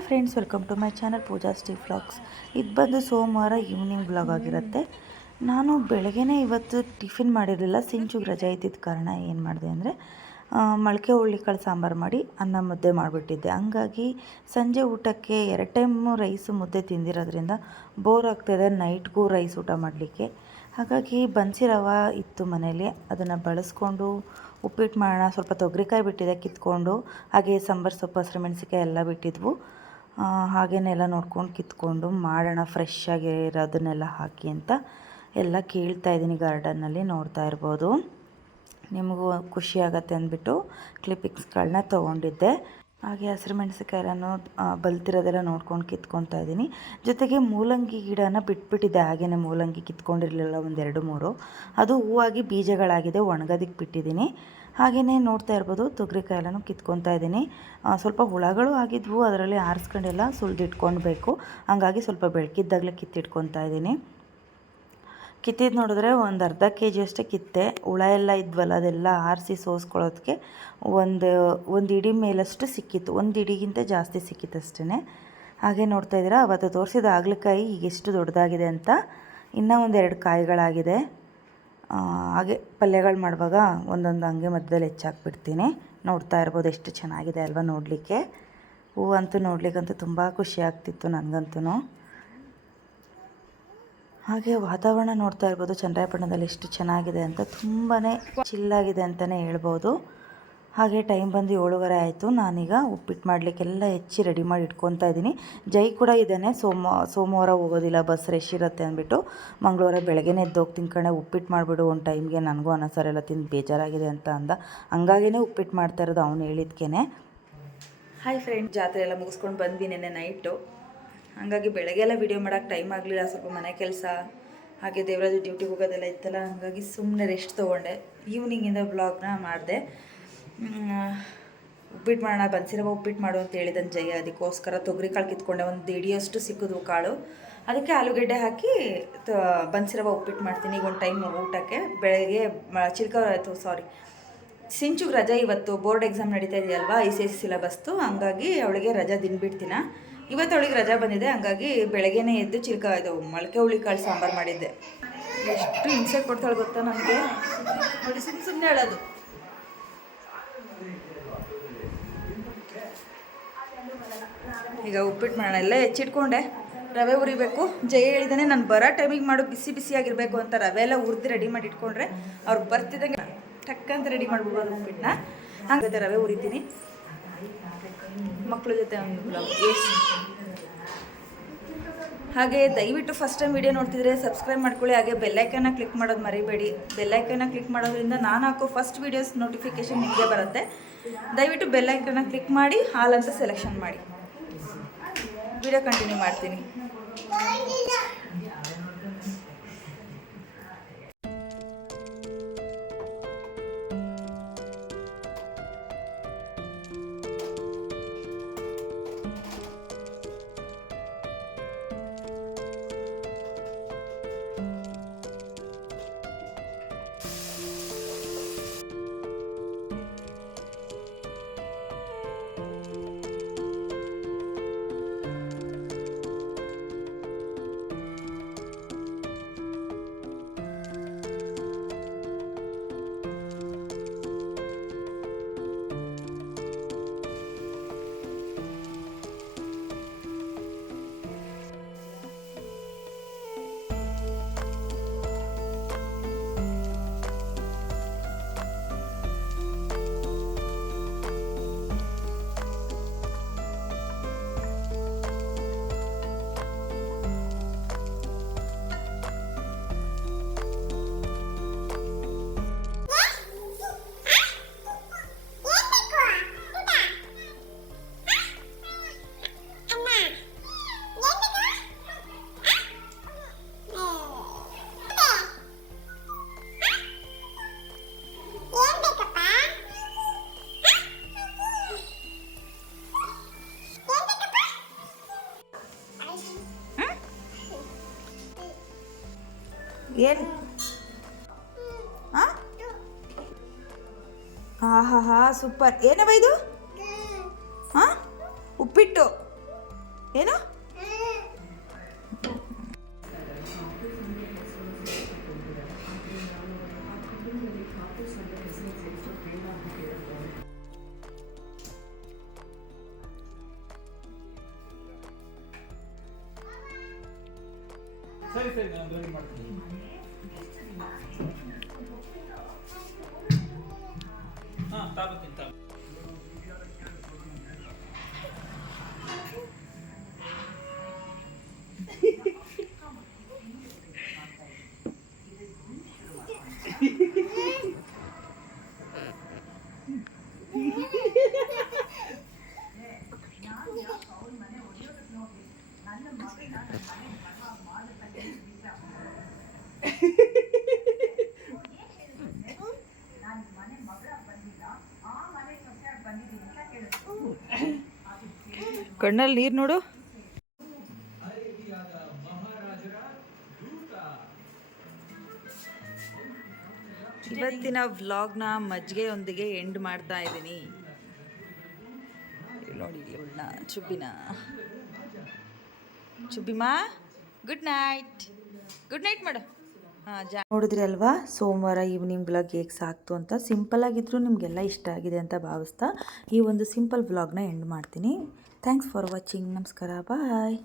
Hi friends welcome to my channel Pooja ಸ್ಟೀ vlogs ಇದು ಬಂದು ಸೋಮವಾರ ಈವ್ನಿಂಗ್ ವ್ಲಾಗ್ ಆಗಿರುತ್ತೆ. ನಾನು ಬೆಳಗ್ಗೆನೇ ಇವತ್ತು ಟಿಫಿನ್ ಮಾಡಿರಲಿಲ್ಲ ಸಿಂಚುಗೆ ರಜೆ ಇದ್ದಿದ್ದ ಕಾರಣ ಏನು ಮಾಡಿದೆ ಅಂದರೆ ಮೊಳಕೆ ಹುಳ್ಳಿಕಾಳು ಸಾಂಬಾರು ಮಾಡಿ ಅನ್ನ ಮುದ್ದೆ ಮಾಡಿಬಿಟ್ಟಿದ್ದೆ. ಹಂಗಾಗಿ ಸಂಜೆ ಊಟಕ್ಕೆ ಎರಡು ಟೈಮು ರೈಸು ಮುದ್ದೆ ತಿಂದಿರೋದ್ರಿಂದ ಬೋರ್ ಆಗ್ತಾಯಿದೆ ನೈಟ್ಗೂ ರೈಸ್ ಊಟ ಮಾಡಲಿಕ್ಕೆ. ಹಾಗಾಗಿ ಬನ್ಸಿ ರವೆ ಇತ್ತು ಮನೇಲಿ ಅದನ್ನು ಬಳಸ್ಕೊಂಡು ಉಪ್ಪಿಟ್ಟು ಮಾಡೋಣ ಸ್ವಲ್ಪ ತೊಗರಿಕಾಯಿ ಬಿಟ್ಟಿದೆ ಕಿತ್ಕೊಂಡು, ಹಾಗೆ ಸಾಂಬಾರು, ಸೊಪ್ಪು ಹಸಿರುಮೆಣ್ಸಿಕಾಯಿ ಎಲ್ಲ ಬಿಟ್ಟಿದ್ವು. ಹಾಗೇನೆಲ್ಲ ನೋಡ್ಕೊಂಡು ಕಿತ್ಕೊಂಡು ಮಾಡೋಣ ಫ್ರೆಶ್ ಆಗಿರೋದನ್ನೆಲ್ಲ ಹಾಕಿ ಅಂತ ಎಲ್ಲ ಕೇಳ್ತಾ ಇದ್ದೀನಿ ಗಾರ್ಡನ್ನಲ್ಲಿ ನೋಡ್ತಾ ಇರ್ಬೋದು. ನಿಮಗೂ ಖುಷಿ ಆಗತ್ತೆ ಅಂದ್ಬಿಟ್ಟು ಕ್ಲಿಪ್ಪಿಂಗ್ಸ್ಗಳನ್ನ ತೊಗೊಂಡಿದ್ದೆ. ಹಾಗೆ ಹಸಿರು ಮೆಣಸಿಕಾಯೆಲ್ಲನೂ ಬಲ್ತಿರೋದೆಲ್ಲ ನೋಡ್ಕೊಂಡು ಕಿತ್ಕೊತಾ ಇದ್ದೀನಿ. ಜೊತೆಗೆ ಮೂಲಂಗಿ ಗಿಡನ ಬಿಟ್ಬಿಟ್ಟಿದ್ದೆ ಹಾಗೆಯೇ ಮೂಲಂಗಿ ಕಿತ್ಕೊಂಡಿರಲಿಲ್ಲ ಒಂದೆರಡು ಮೂರು. ಅದು ಹೂವಾಗಿ ಬೀಜಗಳಾಗಿದೆ ಒಣಗೋದಕ್ಕೆ ಬಿಟ್ಟಿದ್ದೀನಿ ಹಾಗೆಯೇ ನೋಡ್ತಾ ಇರ್ಬೋದು. ತೊಗರಿಕಾಯಿ ಎಲ್ಲನೂ ಕಿತ್ಕೊತಾ ಇದ್ದೀನಿ. ಸ್ವಲ್ಪ ಹುಳಗಳು ಆಗಿದ್ವು. ಅದರಲ್ಲಿ ಆರಿಸ್ಕೊಂಡೆಲ್ಲ. ಸುಲಿದಿಟ್ಕೊಳ್ಬೇಕು. ಹಾಗಾಗಿ ಸ್ವಲ್ಪ ಬೆಳಕಿದ್ದಾಗಲೇ ಕಿತ್ತಿಟ್ಕೊತಾ ಇದ್ದೀನಿ. ಕಿತ್ತಿದ್ದು ನೋಡಿದ್ರೆ ಒಂದು ಅರ್ಧ ಕೆ ಜಿ ಅಷ್ಟೇ ಕಿತ್ತೆ. ಹುಳ ಎಲ್ಲ ಇದ್ವಲ್ಲ, ಅದೆಲ್ಲ ಆರಿಸಿ ಸೋಸ್ಕೊಳ್ಳೋದಕ್ಕೆ ಒಂದು ಒಂದು ಇಡಿ ಮೇಲಷ್ಟು ಸಿಕ್ಕಿತ್ತು. ಒಂದು ಇಡಿಗಿಂತ ಜಾಸ್ತಿ ಸಿಕ್ಕಿತ್ತು ಅಷ್ಟೇ ಹಾಗೆ ನೋಡ್ತಾ ಇದ್ದೀರಾ, ಅವತ್ತು ತೋರಿಸಿದ ಆಗ್ಲಕಾಯಿ ಈಗ ಎಷ್ಟು ದೊಡ್ಡದಾಗಿದೆ ಅಂತ. ಇನ್ನೂ ಒಂದೆರಡು ಕಾಯಿಗಳಾಗಿದೆ. ಹಾಗೆ ಪಲ್ಯಗಳು ಮಾಡುವಾಗ ಒಂದೊಂದು ಹಂಗೆ ಮಧ್ಯದಲ್ಲಿ ಹೆಚ್ಚಾಕ್ಬಿಡ್ತೀನಿ. ನೋಡ್ತಾ ಇರ್ಬೋದು ಎಷ್ಟು ಚೆನ್ನಾಗಿದೆ ಅಲ್ವಾ ನೋಡಲಿಕ್ಕೆ. ಹೂವಂತೂ ನೋಡ್ಲಿಕ್ಕಂತೂ ತುಂಬ ಖುಷಿ ಆಗ್ತಿತ್ತು ನನಗಂತೂ ಹಾಗೆ ವಾತಾವರಣ ನೋಡ್ತಾ ಇರ್ಬೋದು ಚಂದ್ರಾಯಪಟ್ಟಣದಲ್ಲಿ ಎಷ್ಟು ಚೆನ್ನಾಗಿದೆ ಅಂತ ತುಂಬಾ ಚಿಲ್ಲಾಗಿದೆ ಅಂತಲೇ ಹೇಳ್ಬೋದು. ಹಾಗೆ ಟೈಮ್ ಬಂದು ಏಳುವರೆ ಆಯಿತು. ನಾನೀಗ ಉಪ್ಪಿಟ್ಟು ಮಾಡಲಿಕ್ಕೆಲ್ಲ ಹೆಚ್ಚಿ ರೆಡಿ ಮಾಡಿ ಇಟ್ಕೊತಾ ಇದ್ದೀನಿ. ಜೈ ಕೂಡ ಇದ್ದಾನೆ ಸೋಮ, ಸೋಮವಾರ ಹೋಗೋದಿಲ್ಲ. ಬಸ್ ರಶ್ ಇರುತ್ತೆ ಅಂದ್ಬಿಟ್ಟು ಮಂಗಳವಾರ ಬೆಳಗ್ಗೆನೇ ಎದ್ದು ಹೋಗ್ತೀನಿ ಕಣೆ. ಉಪ್ಪಿಟ್ಟು ಮಾಡಿಬಿಡು. ಒಂದು ಟೈಮ್ಗೆ ನನಗೂ ಅನ್ನೋ ಎಲ್ಲ ತಿಂದು ಬೇಜಾರಾಗಿದೆ ಅಂತ ಅಂದ. ಹಂಗಾಗಿನೇ ಉಪ್ಪಿಟ್ಟು ಮಾಡ್ತಾ ಇರೋದು ಅವನು ಹೇಳಿದ್ಕೇನೆ. ಹಾಯ್ ಫ್ರೆಂಡ್ ಜಾತ್ರೆ ಎಲ್ಲ ಮುಗಿಸ್ಕೊಂಡು ಬಂದ್ವಿ ನೆನ್ನೆ ನೈಟು ಹಾಗಾಗಿ ಬೆಳಗ್ಗೆ ಎಲ್ಲ ವಿಡಿಯೋ ಮಾಡೋಕೆ ಟೈಮ್ ಆಗಲಿಲ್ಲ. ಸ್ವಲ್ಪ ಮನೆ ಕೆಲಸ, ಹಾಗೆ ದೇವರಾಜು ಡ್ಯೂಟಿಗೆ ಹೋಗೋದೆಲ್ಲ ಇತ್ತಲ್ಲ. ಹಾಗಾಗಿ ಸುಮ್ಮನೆ ರೆಸ್ಟ್ ತೊಗೊಂಡೆ. ಈವ್ನಿಂಗಿಂದ ಬ್ಲಾಗ್ನ ಮಾಡಿದೆ. ಉಪ್ಪಿಟ್ಟು ಮಾಡೋಣ, ಬನ್ಸಿರವ ಉಪ್ಪಿಟ್ಟು ಮಾಡು ಅಂತ ಹೇಳಿದನು ಜಯ. ಅದಕ್ಕೋಸ್ಕರ ತೊಗರಿ ಕಾಳು ಕಿತ್ಕೊಂಡೆ, ಒಂದು ಇಡಿಯಷ್ಟು ಸಿಕ್ಕಿದ್ವು ಕಾಳು. ಅದಕ್ಕೆ ಆಲೂಗೆಡ್ಡೆ ಹಾಕಿ ಬನ್ಸಿರವ ಉಪ್ಪಿಟ್ಟು ಮಾಡ್ತೀನಿ. ಈಗ ಒಂದು ಟೈಮ್ ಊಟಕ್ಕೆ. ಬೆಳಗ್ಗೆ ಚಿಲ್ಕ ಆಯಿತು ಸಾರಿ ಸಿಂಚುಗೆ ರಜಾ ಇವತ್ತು. ಬೋರ್ಡ್ ಎಕ್ಸಾಮ್ ನಡೀತಾ ಇದೆಯಲ್ವಾ? ಐ ಸಿ ಎಸ್ ಸಿಲೆಬಸ್ತು ಹಂಗಾಗಿ ಅವಳಿಗೆ ರಜಾ ದಿನಬಿಡ್ತೀನ. ಇವತ್ತು ಅವಳಿಗೆ ರಜಾ ಬಂದಿದೆ. ಹಂಗಾಗಿ ಬೆಳಗ್ಗೆನೇ ಎದ್ದು ಚಿಲ್ಕ, ಇದು ಮೊಳಕೆ ಹುಳಿಕಾಳು ಸಾಂಬಾರು ಮಾಡಿದ್ದೆ. ಎಷ್ಟು ಹಿಂಸೆ ಕೊಡ್ತಾಳೆ ಗೊತ್ತಾ ನನಗೆ? ಸುಮ್ಮನೆ ಸುಮ್ಮನೆ ಹೇಳೋದು. ಈಗ ಉಪ್ಪಿಟ್ಟು ಮಾಡೋಣ ಎಲ್ಲ ಹೆಚ್ಚಿಟ್ಕೊಂಡೆ ರವೆ ಉರಿಬೇಕು ಜಯ ಹೇಳಿದಾನೆ, ನಾನು ಬರೋ ಟೈಮಿಗೆ ಮಾಡು, ಬಿಸಿ ಬಿಸಿಯಾಗಿರಬೇಕು ಅಂತ ರವೆ ಎಲ್ಲ ಹುರಿದು ರೆಡಿ ಮಾಡಿ ಇಟ್ಕೊಂಡ್ರೆ ಅವ್ರು ಬರ್ತಿದ್ದಂಗೆ ಟಕ್ ಅಂತ ರೆಡಿ ಮಾಡ್ಬಿಡ್ಬೋದು ಉಪ್ಪಿಟ್ಟನ್ನ ಹಂಗೆ ರವೆ ಉರಿತೀನಿ ಮಕ್ಕಳ ಜೊತೆ ಹಾಗೆ ದಯವಿಟ್ಟು ಫಸ್ಟ್ ಟೈಮ್ ವಿಡಿಯೋ ನೋಡ್ತಿದ್ರೆ ಸಬ್ಸ್ಕ್ರೈಬ್ ಮಾಡ್ಕೊಳ್ಳಿ. ಹಾಗೆ ಬೆಲ್ಲೈಕನ್ನ ಕ್ಲಿಕ್ ಮಾಡೋದು ಮರಿಬೇಡಿ. ಬೆಲ್ಲೈಕನ್ನ ಕ್ಲಿಕ್ ಮಾಡೋದ್ರಿಂದ ನಾನು ಹಾಕೋ ಫಸ್ಟ್ ವೀಡಿಯೋಸ್ ನೋಟಿಫಿಕೇಶನ್ ನಿಮಗೆ ಬರುತ್ತೆ. ದಯವಿಟ್ಟು ಬೆಲ್ಲೈಕನ್ನ ಕ್ಲಿಕ್ ಮಾಡಿ, ಹಾಲ್ ಅಂತ ಸೆಲೆಕ್ಷನ್ ಮಾಡಿ. ವಿಡಿಯೋ ಕಂಟಿನ್ಯೂ ಮಾಡ್ತೀನಿ. ಏನು? ಹಾಂ ಹಾ ಹಾ ಸೂಪರ್. ಏನವ ಇದು? ಹಾಂ ಉಪ್ಪಿಟ್ಟು. ಏನು? ಸರಿ ಸರಿ ನಾನು ರೆಡಿ ಮಾಡ್ತೀನಿ. ಹಾಂ ತಾಬತ್ತೀನಿ ತಾಬ ಕಣ್ಣಲ್ಲಿ ನೀರು ನೋಡು. ಇವತ್ತಿನ ವ್ಲಾಗ್ನ ಮಜ್ಜಿಗೆಯೊಂದಿಗೆ ಎಂಡ್ ಮಾಡ್ತಾ ಇದ್ದೀನಿ. ನೋಡಿ ಇವಳನ್ನ ಚುಬ್ಬಿನ. ಚುಬ್ಬಿಮಾ ಗುಡ್ ನೈಟ್ ಗುಡ್ ನೈಟ್ ಮಾಡು. ನೋಡಿದ್ರಿ ಅಲ್ವಾ ಸೋಮವಾರ ಈವ್ನಿಂಗ್ ಬ್ಲಾಗ್ ಹೇಗೆ ಸಾಕ್ತು ಅಂತ ಸಿಂಪಲ್ ಆಗಿದ್ರು ನಿಮಗೆಲ್ಲ ಇಷ್ಟ ಆಗಿದೆ ಅಂತ ಭಾವಿಸ್ತಾ ಈ ಒಂದು ಸಿಂಪಲ್ ಬ್ಲಾಗ್ನ ಎಂಡ್ ಮಾಡ್ತೀನಿ. ಥ್ಯಾಂಕ್ಸ್ ಫಾರ್ ವಾಚಿಂಗ್ ನಮಸ್ಕಾರ. ಬಾಯ್